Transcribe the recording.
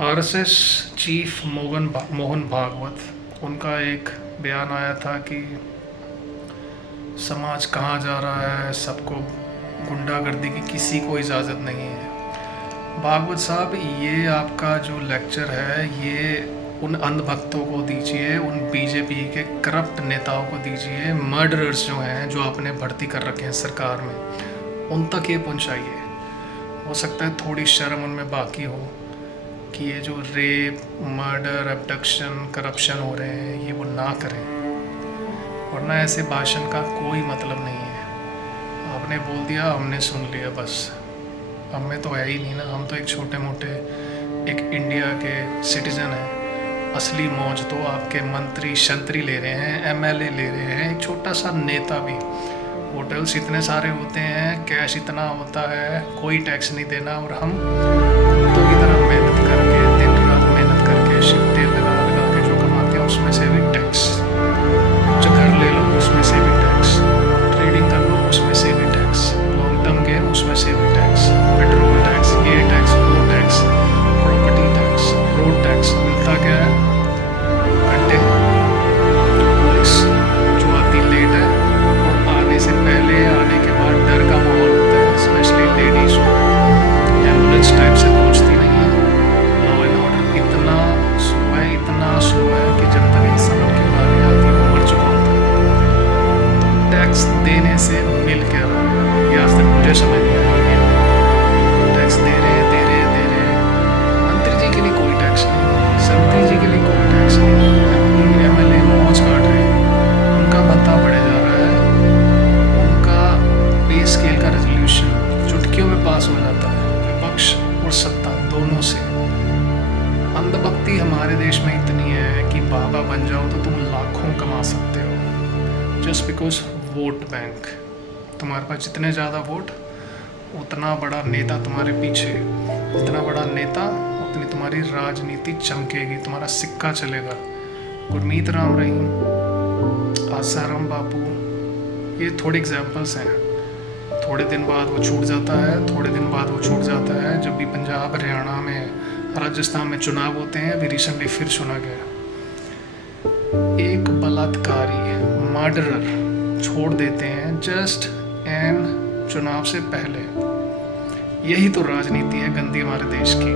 RSS chief Mohan Bhagwat, उनका एक बयान आया था कि समाज कहाँ जा रहा है, सबको गुंडागर्दी की किसी को इजाज़त नहीं है। भागवत साहब, ये आपका जो लेक्चर है ये उन अंधभक्तों को दीजिए, उन बीजेपी के करप्ट नेताओं को दीजिए, मर्डरर्स जो हैं, जो आपने भर्ती कर रखे हैं सरकार में, उन तक ये पहुंचाइए। हो सकता है थोड़ी शर्म उनमें बाकी हो कि ये जो रेप, मर्डर, अबडक्शन, करप्शन हो रहे हैं ये वो ना करें, वरना ऐसे भाषण का कोई मतलब नहीं है। आपने बोल दिया, हमने सुन लिया, बस हमें तो है ही नहीं ना। हम तो एक छोटे मोटे एक इंडिया के सिटीज़न हैं। असली मौज तो आपके मंत्री शंत्री ले रहे हैं, एमएलए ले रहे हैं, एक छोटा सा नेता भी। होटल्स इतने सारे होते हैं, कैश इतना होता है, कोई टैक्स नहीं देना, और हम कुत्तों की तरह मेहनत करके, दिन रात मेहनत करके, शिफ्टें लगा लगा के जो कमाते हैं उसमें से भी टैक्स। जो घर ले लो उसमें से भी टैक्स, ट्रेडिंग कर लो उसमें से भी टैक्स, लॉन्ग टर्म गेम उसमें से भी टैक्स, पेट्रोल टैक्स, ये टैक्स, वो tax, property tax, road tax. मिलता क्या है? घंटे पुलिस जो आती लेट है, और आने से पहले, आने के बाद डर का माहौल होता है, स्पेशली लेडीज़ को। एम्बुलेंस टाइम से पहुंचती नहीं है। लॉ एंड ऑर्डर इतना स्लो है, इतना स्लो है कि जब तक इंसान की बारी आती है वो मर चुका होता है। तो टैक्स देने से मिल क्या रहा है, ये आज तक मुझे समझ नहीं आई। टैक्स दे रहे हैं, दे रहे हैं, दे रहे हैं। मंत्री जी के लिए कोई टैक्स नहीं, संतरी जी के लिए कोई टैक्स नहीं, एमएलए मौज काट रहे हैं, उनका भत्ता बढ़े जा रहा है, उनका पे स्केल का रेजोल्यूशन चुटकियों में पास हो जाता है, विपक्ष और सत्ता दोनों से। अंधभक्ति हमारे देश में इतनी है कि बाबा बन जाओ तो तुम लाखों कमा सकते हो, जस्ट बिकॉज वोट बैंक। तुम्हारे पास जितने ज़्यादा वोट, उतना बड़ा नेता तुम्हारे पीछे, जितना बड़ा नेता उतनी तुम्हारी राजनीति चमकेगी, तुम्हारा सिक्का चलेगा। गुरमीत राम रहीम, आसाराम बापू, ये थोड़े एग्जाम्पल्स हैं। थोड़े दिन बाद वो छूट जाता है, थोड़े दिन बाद वो छूट जाता है। जब भी पंजाब, हरियाणा में, राजस्थान में चुनाव होते हैं, अभी रिसेंटली फिर चुना गया, एक बलात्कारी, मर्डरर छोड़ देते हैं जस्ट एंड चुनाव से पहले। यही तो राजनीति है गंदी हमारे देश की।